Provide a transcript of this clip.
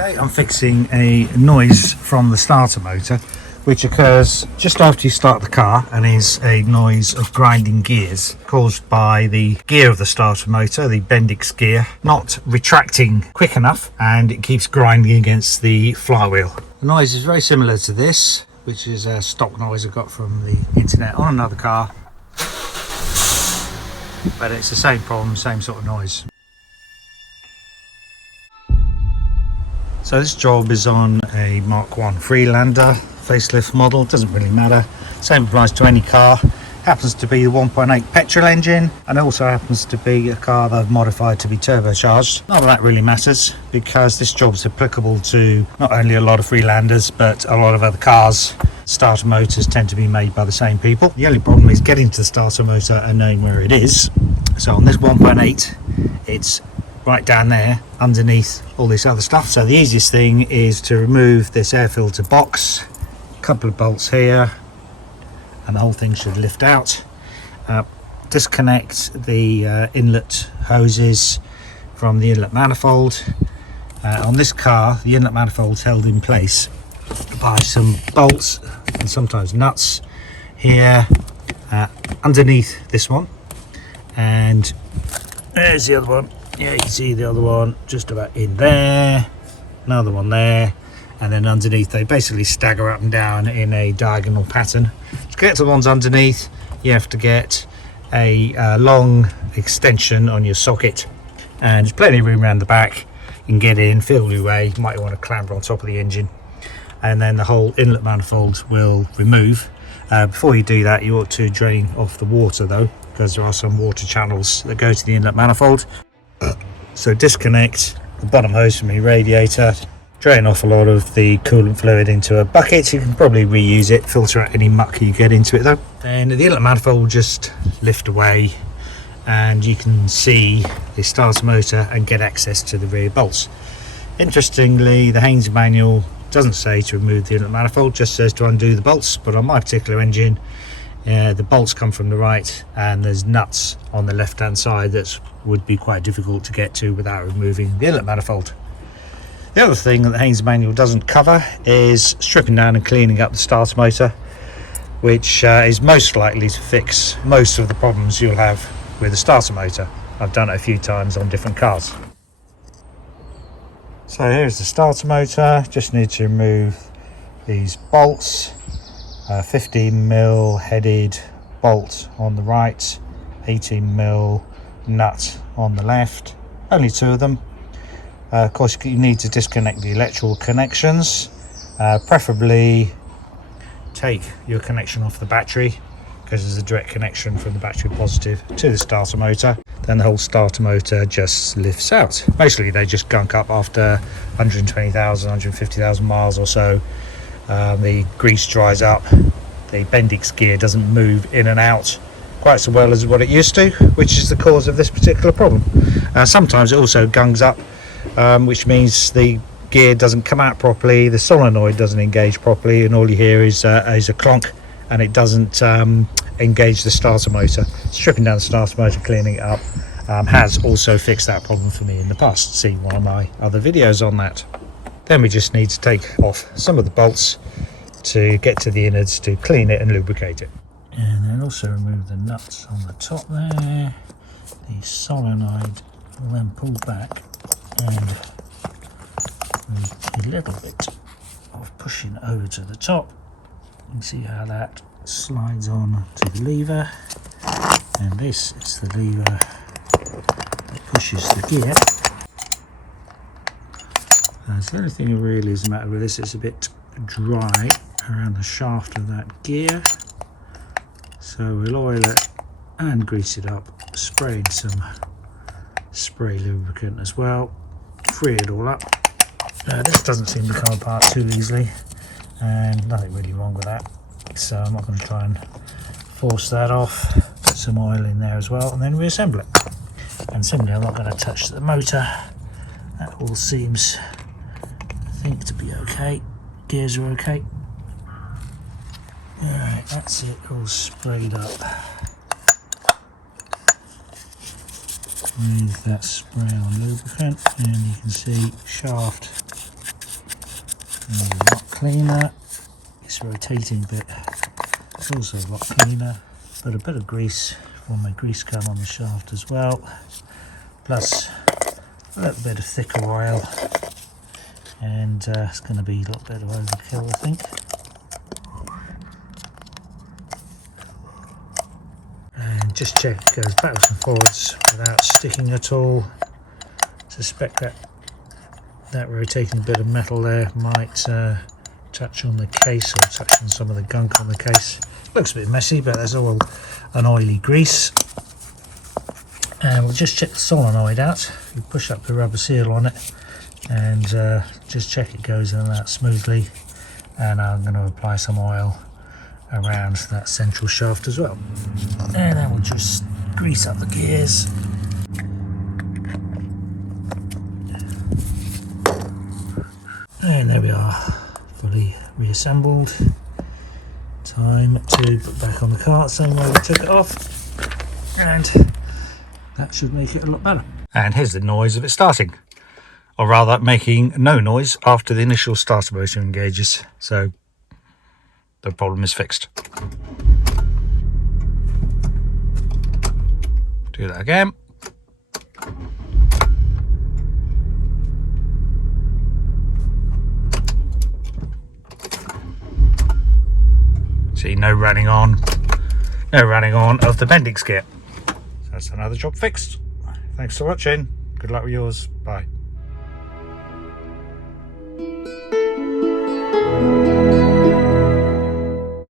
Today I'm fixing a noise from the starter motor which occurs just after you start the car and is a noise of grinding gears caused by the gear of the starter motor, the bendix gear, not retracting quick enough, and it keeps grinding against the flywheel. The noise is very similar to this, which is a stock noise I got from the internet on another car, but it's the same problem, same sort of noise. So this job is on a Mark 1 Freelander facelift model, doesn't really matter, same applies to any car. Happens to be the 1.8 petrol engine, and also happens to be a car that I've modified to be turbocharged. None of that really matters because this job is applicable to not only a lot of Freelanders but a lot of other cars. Starter motors tend to be made by the same people. The only problem is getting to the starter motor and knowing where it is. So on this 1.8 it's right down there underneath all this other stuff. So the easiest thing is to remove this air filter box, a couple of bolts here, and the whole thing should lift out. Disconnect the inlet hoses from the inlet manifold. On this car the inlet manifold is held in place by some bolts and sometimes nuts here underneath this one, and there's the other one. Yeah, you can see the other one just about in there, another one there, and then underneath they basically stagger up and down in a diagonal pattern. To get to the ones underneath you have to get a long extension on your socket, and there's plenty of room around the back. You can get in, feel your way. You might want to clamber on top of the engine, and then the whole inlet manifold will remove. Before you do that you ought to drain off the water though, because there are some water channels that go to the inlet manifold. So disconnect the bottom hose from your radiator, drain off a lot of the coolant fluid into a bucket. You can probably reuse it, filter out any muck you get into it though. Then the inlet manifold will just lift away and you can see the starter motor and get access to the rear bolts. Interestingly, the Haynes manual doesn't say to remove the inlet manifold, just says to undo the bolts, but on my particular engine the bolts come from the right and there's nuts on the left hand side that would be quite difficult to get to without removing the inlet manifold. The other thing that the Haynes manual doesn't cover is stripping down and cleaning up the starter motor, which is most likely to fix most of the problems you'll have with the starter motor. I've done it a few times on different cars. So here's the starter motor. Just need to remove these bolts. 15mm headed bolt on the right, 18mm nut on the left, only two of them. Of course you need to disconnect the electrical connections, preferably take your connection off the battery because there's a direct connection from the battery positive to the starter motor. Then the whole starter motor just lifts out. Mostly they just gunk up after 120,000, 150,000 miles or so. The grease dries up, the bendix gear doesn't move in and out quite so well as what it used to, which is the cause of this particular problem. Sometimes it also gungs up, which means the gear doesn't come out properly, the solenoid doesn't engage properly, and all you hear is a clonk, and it doesn't engage the starter motor. Stripping down the starter motor, cleaning it up, has also fixed that problem for me in the past. See one of my other videos on that. Then we just need to take off some of the bolts to get to the innards to clean it and lubricate it. And then also remove the nuts on the top there. The solenoid will then pull back and with a little bit of pushing over to the top. You can see how that slides on to the lever, and this is the lever that pushes the gear. So the only thing that really is the matter with this, it's a bit dry around the shaft of that gear, so we'll oil it and grease it up, spraying some spray lubricant as well, free it all up. This doesn't seem to come apart too easily, and nothing really wrong with that, so I'm not going to try and force that off. Put some oil in there as well and then reassemble it. And similarly, I'm not going to touch the motor. That all seems, I think, to be okay. Gears are okay. Alright, that's it, all sprayed up with that spray on lubricant, and you can see shaft A lot cleaner. This rotating bit is also a lot cleaner. Put a bit of grease from my grease gun on the shaft as well, plus a little bit of thicker oil, and it's going to be a little bit of overkill, I think. And just check it goes backwards and forwards without sticking at all. Suspect that rotating bit of metal there might touch on the case, or touch on some of the gunk on the case. Looks a bit messy, but there's all an oily grease. And we'll just check the solenoid out. We push up the rubber seal on it and just check it goes in and out smoothly. And I'm going to apply some oil around that central shaft as well. And then we'll just grease up the gears. And there we are, fully reassembled. Time to put back on the cart, same way we took it off, and that should make it a lot better. And here's the noise of it starting, or rather making no noise after the initial starter motor engages, so the problem is fixed. Do that again. See, no running on of the bendix gear. So that's another job fixed. Thanks for watching. Good luck with yours. Bye.